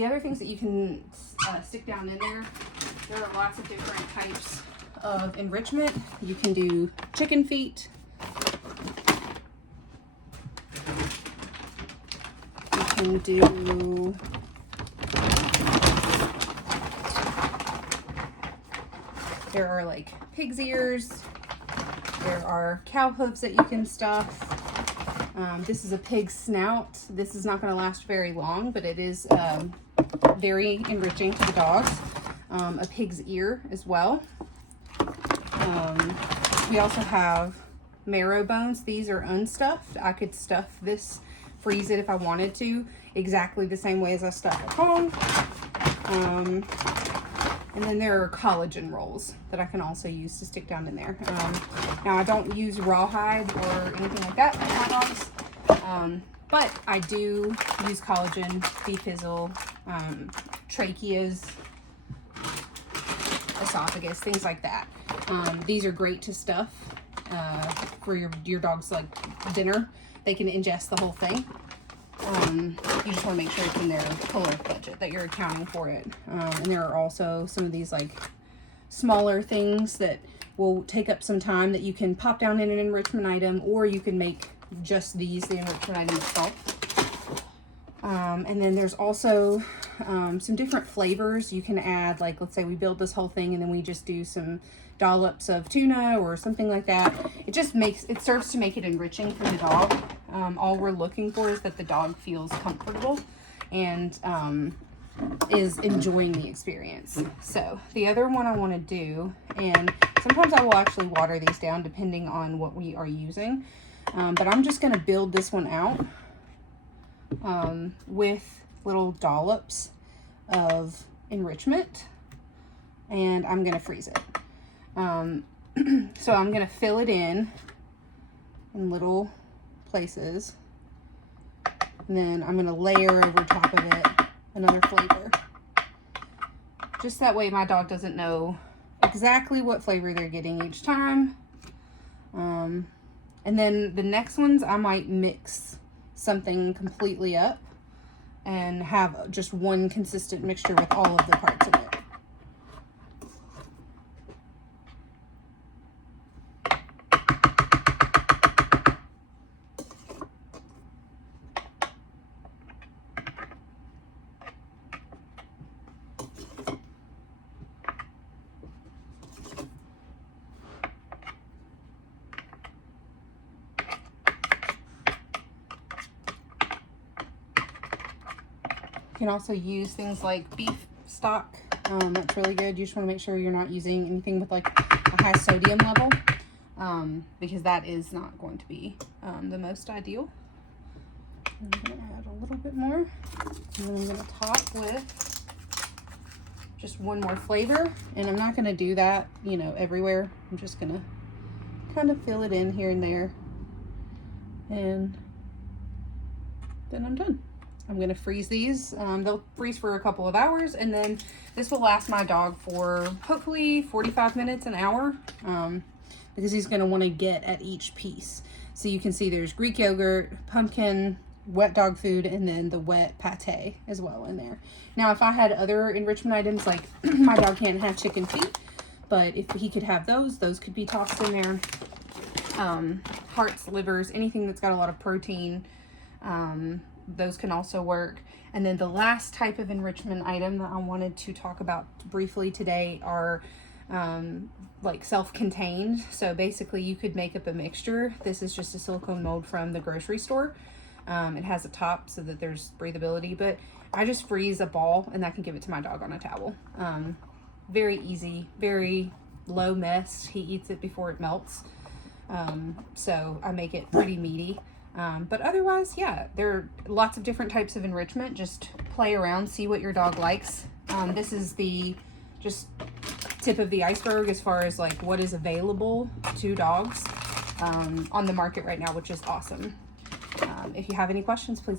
The other things that you can stick down in there are lots of different types of enrichment. You can do chicken feet. You can do there are like pig's ears. There are cow hooves that you can stuff. This is a pig's snout. This is not going to last very long, but it is very enriching to the dogs. A pig's ear as well. We also have marrow bones. These are unstuffed. I could stuff this, freeze it if I wanted to, exactly the same way as I stuff at home. And then there are collagen rolls that I can also use to stick down in there. Now I don't use rawhide or anything like that for my dogs, but I do use collagen, defizzle, tracheas, esophagus, things like that. These are great to stuff for your dog's like dinner. They can ingest the whole thing. You just want to make sure it's in their caloric budget, that you're accounting for it. And there are also some of these like smaller things that will take up some time that you can pop down in an enrichment item, or you can make just these the enrichment item itself. And then there's also some different flavors you can add. Like, let's say we build this whole thing and then we just do some dollops of tuna or something like that. It serves to make it enriching for the dog. All we're looking for is that the dog feels comfortable and is enjoying the experience. So the other one I want to do, and sometimes I will actually water these down depending on what we are using, but I'm just going to build this one out with little dollops of enrichment, and I'm going to freeze it. So I'm going to fill it in little places, and then I'm going to layer over top of it another flavor, just that way my dog doesn't know exactly what flavor they're getting each time. And then the next ones I might mix something completely up and have just one consistent mixture with all of the parts of it. You can also use things like beef stock. That's really good. You just want to make sure you're not using anything with like a high sodium level, because that is not going to be the most ideal. I'm going to add a little bit more, and then I'm going to top with just one more flavor. And I'm not going to do that, you know, everywhere. I'm just going to kind of fill it in here and there, and then I'm done. I'm going to freeze these. They'll freeze for a couple of hours, and then this will last my dog for hopefully 45 minutes, an hour, because he's going to want to get at each piece. So you can see there's Greek yogurt, pumpkin, wet dog food, and then the wet pate as well in there. Now, if I had other enrichment items, like my dog can't have chicken feet, but if he could have those could be tossed in there. Hearts, livers, anything that's got a lot of protein, those can also work. And then the last type of enrichment item that I wanted to talk about briefly today are like self-contained. So basically you could make up a mixture. This is just a silicone mold from the grocery store. It has a top so that there's breathability, but I just freeze a ball and I can give it to my dog on a towel. Very easy, very low mess. He eats it before it melts. So I make it pretty meaty. But otherwise, yeah, there are lots of different types of enrichment. Just play around, see what your dog likes. This is the just tip of the iceberg as far as like what is available to dogs on the market right now, which is awesome. If you have any questions, please let me know.